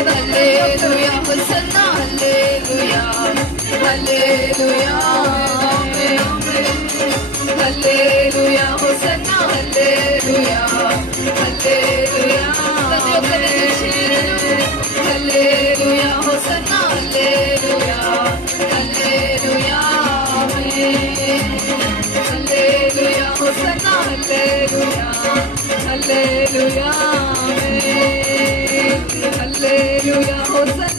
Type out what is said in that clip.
హల్లెలూయా hosanna హల్లెలూయా హల్లెలూయా హల్లెలూయా hosanna హల్లెలూయా హల్లెలూయా ప్రతి ఒక్కరి హల్లెలూయా hosanna హల్లెలూయా హల్లెలూయా హల్లెలూయా hosanna హల్లెలూయా హల్లెలూయా హల్లెలూయా hosanna